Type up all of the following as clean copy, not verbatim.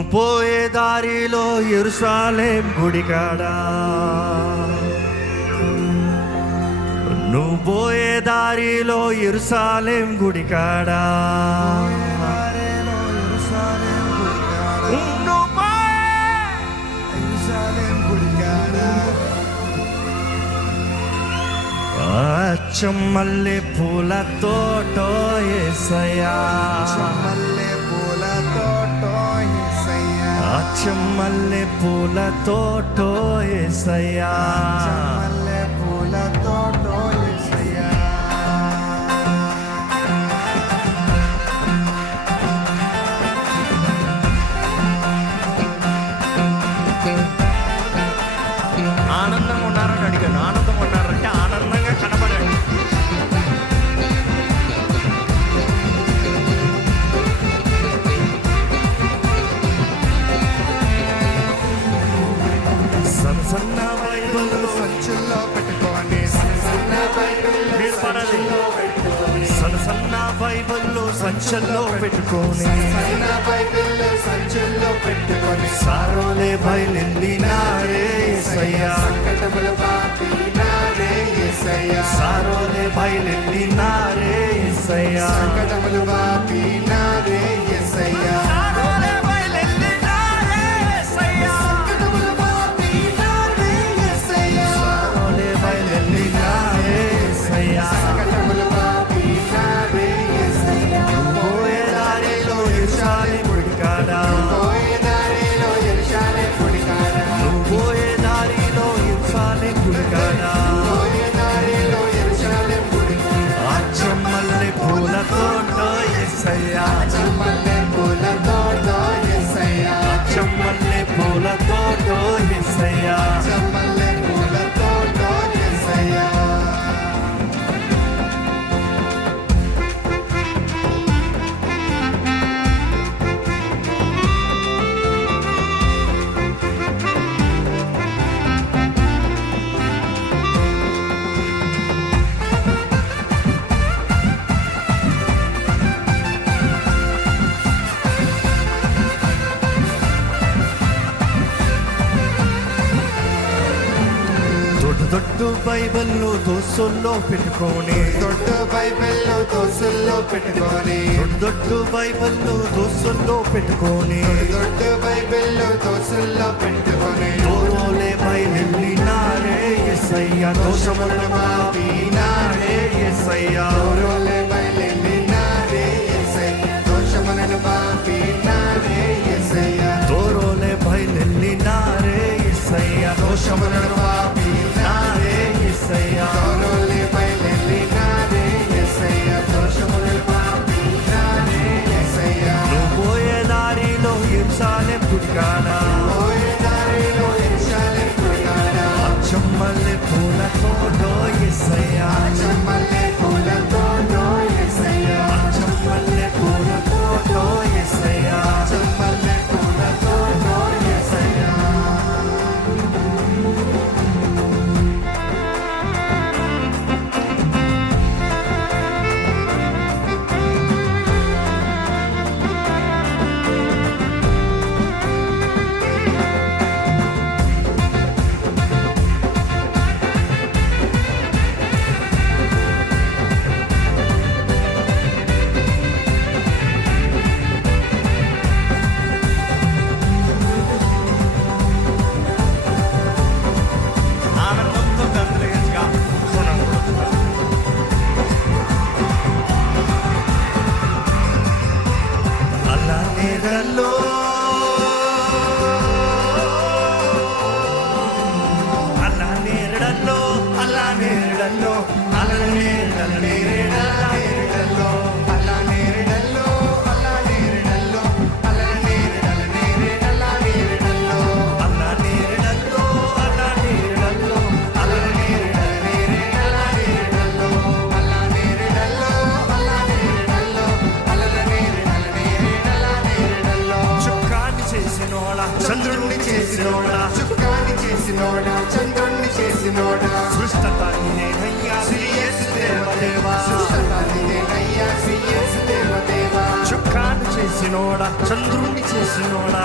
నువ్వు పోయే దారిలో యెరూషలేం గుడికాడా, నువ్వు పోయే దారిలో యెరూషలేం గుడికాడా, చెమ్మల్లె పూల తోటో యేసయ్యా, చెమ్మల్లె పూల తోటో యేసయ్యా, చెమ్మల్లె పూల తోటో యేసయ్యా, చెమ్మల్లె పూల తోటో యేసయ్యా. ఆనందంగా ఉన్నారని అడిగాను. ఆనందంగా ఉన్నారంటే ఆనందంగా కనబడండి. సన్న బైబిల్ సంచుల్లో పెట్టుకోండి, సన్న బైబిల్లో సంచుల్లో పెట్టుకొని, సన్న బైబిల్ సంచుల్లో పెట్టుకొని, సారోలే బయలెల్లినారే యేసయ్యా, సంకటములు బాపినారే యేసయ్యా, సారోలే బయలెల్లినారే యేసయ్యా, సంకటములు బాపినారే యేసయ్యా, సారోలే బయలెల్లినారే యేసయ్యా, సంకటములు బాపినారే యేసయ్యా, సారోలే బయలెల్లినారే యేసయ్యా, సంకటములు బాపినారే యేసయ్యా. పోయే దారిలో యెరూషలేం గుడికాడా, పోయే దారిలో యెరూషలేం గుడికాడా, నువ్వు పోయే దారిలో యెరూషలేం గుడికాడా, పోయే దారిలో యెరూషలేం గుడికాడా, చెమ్మల్లె పూల తోటో యేసయ్యా, చెమ్మల్లె పూల తోటో యేసయ్యా, చెమ్మల్లె పూల తోటో యేసయ్యా, చెమ్మల్లె పూల తోటో యేసయ్యా. దొడ్డు బైబిల్లో దోసుల్లో పెట్టుకొని, దొడ్డ బైబిల్లో దోసుల్లో పెట్టుకొని, దొడ్డు బైబిల్లో దోసుల్లో పెట్టుకొని, దొడ్డ బైబిల్లో దోసుల్లో పెట్టుకొని, దూరోలే బయలెల్లినారే యేసయ్యా, దోషములను మాపినారే యేసయ్యా, దూరోలే బయలెల్లినారే యేసయ్యా, దోషములను బాపినారే యేసయ్యా, దూరోలే బయలెల్లినారే యేసయ్యా, దోషములను మాపినారే యేసయ్యా, దూరోలే బయలెల్లినారే యేసయ్యా, దోషములను బాపినారే యేసయ్యా. నువ్వు పోయే దారిలో యెరూషలేం గుడికాడా, పోయే దారిలో యెరూషలేం గుడికాడా, చెమ్మల్లె పూల తోటో యేసయ్యా, చెమ్మల్లె పూల తోటో యేసయ్యా, చెమ్మల్లె పూల తోటో యేసయ్యా, చెమ్మల్లె పూల తోటో యేసయ్యా. ఆనందంతో గంతులేసిగా అలా నీడల్లో, అలా నీడల్లో, అలా నీడల్లో, అలా నీడల నీడల నీడల్లో, అలా నేరిడల్లో, అలా నేరిడల్లో, అలా నేరిడల నేరిడల నేరిడల్లో, అలా నీడల్లో, అలా నీడల్లో, అలా నీడల నేరిడల నేరిడల్లో, అలా నేరిడల్లో, అలా నేరిడల్లో, అలా నేరిడల నేరిడల నేరిడల్లో. చుక్కాన్ని చేసినోడా, చంద్రుణ్ణి చేసినోడా, చుక్కాని చేసినోడా, చంద్రుణ్ణి చేసినోడా, సృష్టత నీదేనయ్యా, శ్రీ యేసు దేవదేవా, సృష్టత నీదేనయ్యా, శ్రీ యేసు దేవదేవా, చుక్కాన్ని చేసినోడా, చంద్రుణ్ణి చేసినోడా,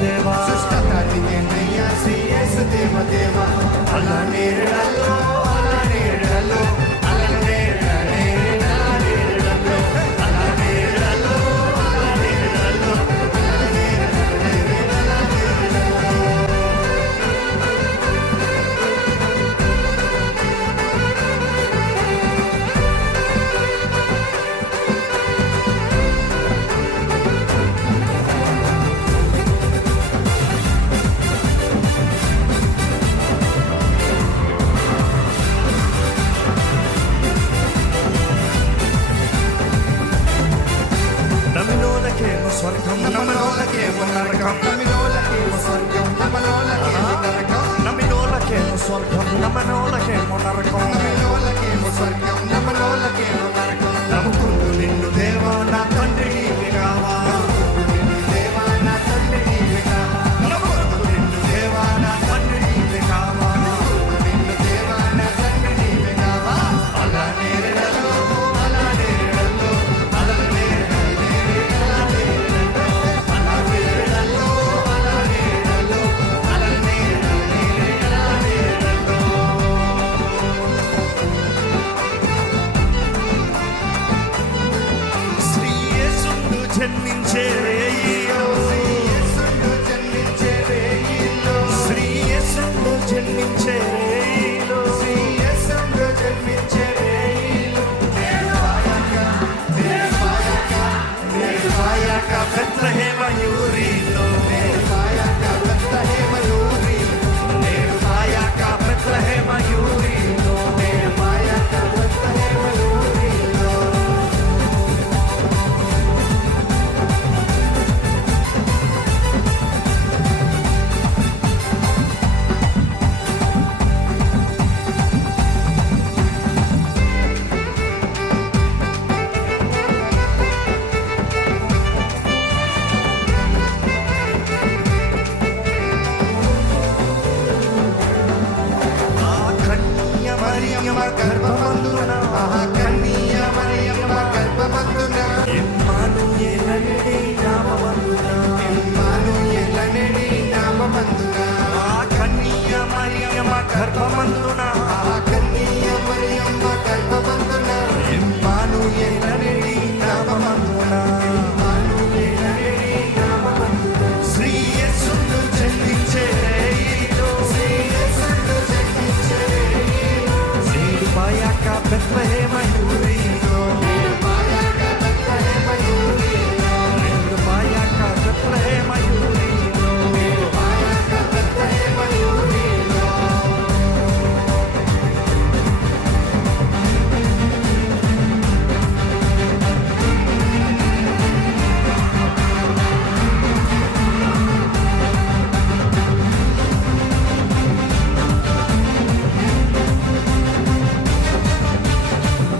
దేవా సుష్టత నీకేనయ్యా శ్రీ యేసు దేవదేవా అల్ల నేరడల్లో అల్ల నేరడల్లో అల్ల నేరడల్లో అల్ల నేరడల్లో అల్ల నేరడల్లో అల్ల నమ్మినోళ్ళకేమో స్వర్గం నమ్మనోళ్ళకేమో నరకం నమ్మినోళ్ళకేమో స్వర్గం నమ్మనోళ్ళకేమో నరకం నమ్మినోళ్ళకేమో స్వర్గం నమ్మనోళ్ళకేమో నరకం నమ్మినోళ్ళకేమో స్వర్గం నమ్మనోళ్ళకేమో నరకం నమ్ముకుంటూ నిన్ను దేవా నా తండ్రి నీవే కావా దేవా నా తండ్రి నీవే కావా నమ్ముకుంటూ నిన్ను దేవా నా తండ్రి నీవే కావా నిన్ను దేవా నా తండ్రి నీవే కావా అలా నేరడల్లో అలా నేరడల్లో అలా నేరడల్లో అలా నేరడల్లో అలా నేరడల్లో అలా నేరడల్లో శ్రీ యేసును జన్మించే రేయిలో యేసును జన్మించే రేయిలో శ్రీ యేసును జన్మించే రేయిలో యేసును జన్మించే రేయిలో నిర్భయక బెత్లెహేమ యూరిలో నిర్భయక బెత్లెహేమ యూరిలో నిర్భయక బెత్లెహేమ యూరిలో నిర్భయక బెత్లెహేమ యూరిలో ఆ కన్య మరియమ్మ గర్భమందున కన్య మరియమ్మ గర్భమందున ఇమ్మానుయేలనే నామమందున ఇమ్మానుయేలనే నామమందున ఆ కన్య మరియమ్మ గర్భమందున కన్య మరియమ్మ గర్భమందున ఇమ్మానుయేలనే నామమందున ఇమ్మానుయేలనే నామమందున శ్రీ యేసును జన్మించే రేయిలో యేసును జన్మించే రేయిలో నిర్భయక బెత్లెహేమ యూరిలో నిర్భయక బెత్లెహేమ యూరిలో నిర్భయక బెత్లెహేమ యూరిలో నిర్భయక బెత్లెహేమ యూరిలో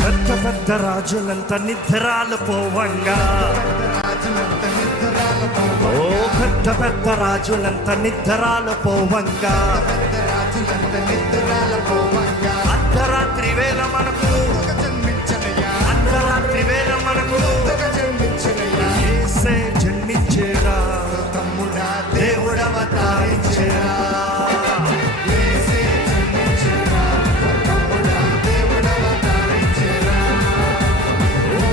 పెద్ద పెద్ద రాజులంత నిద్రాలు పోవంగా రాజులంత నిద్రాల ఓ పెద్ద పెద్ద రాజులంత నిద్రాలు పోవంగా రాజులంత నిద్రాల పోవంగా అర్ధరాత్రి వేళ మనకు జన్మించనయ్యా అర్ధరాత్రి వేళ మనకు జన్మించనయ్యా యేసే జన్మించేరా తమ్ముడా దేవుడవతారించేరా యేసే జన్మించరా తమ్ముడా దేవుడవతారించరా ఓరి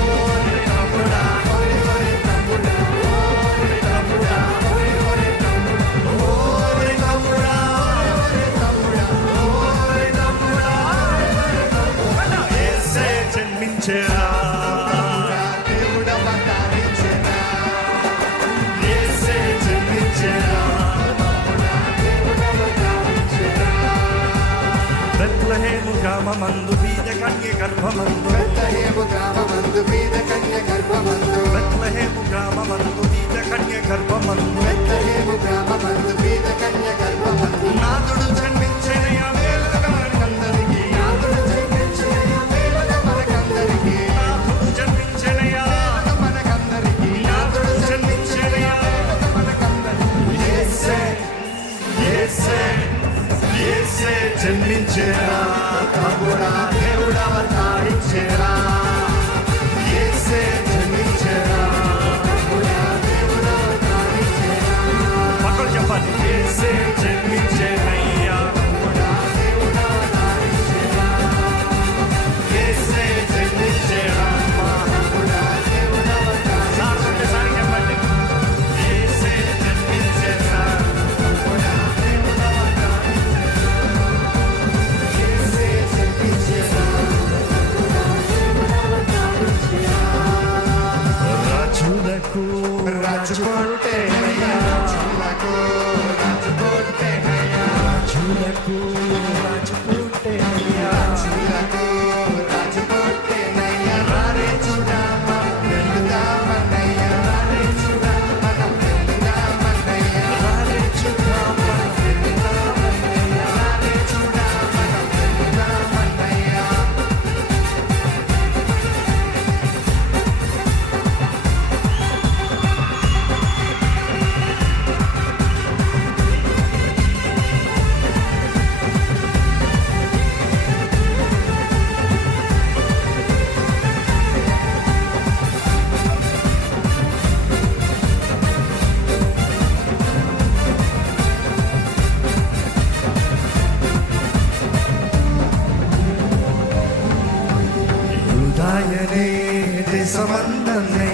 తమ్ముడా, ఓరి ఓరి తమ్ముడా ఓరి తమ్ముడా ఓరి ఓరి తమ్ముడా ఓరి తమ్ముడా, ఓరి తమ్ముడా ఓరి తమ్ముడా, యేసే జన్మించేరా దేవుడవతారించరా యేసే జన్మించేరా బెత్లెహేము గ్రామమందు బీద కన్య గర్భమందు బెత్లెహేము గ్రామమందు బీద కన్య గర్భమందు బెత్లెహేము గ్రామమందు బీద కన్య గర్భమందు బెత్లెహేము గ్రామమందు బీద కన్య గర్భమందు నాదుడు జన్మించెనయా వేలుగా మనకందరికీ నాదుడు జన్మించిన వేళ మనకందరికీ నాదుడు జన్మించెనయా మనకందరికీ నాదుడు జన్మించెనయా మనకందరికీ యేసే యేసే యేసే జన్మించెరా తమ్ముడా దేవుడవతారించెరా రాజులకు రాజుకుంటేనయ్యా రాజులకు రాజుకుంటేనయ్యా రారే చూడమా వెళ్దామన్నయ్యా రారే చూడా మనం వెళ్దామన్నయ్యా రారే చూద్దాం మనం వెళ్దామన్నయ్యా రారే చూడా మనం వెళ్దామన్నయ్యా యూదాయనే దేశమందన్నయ్యా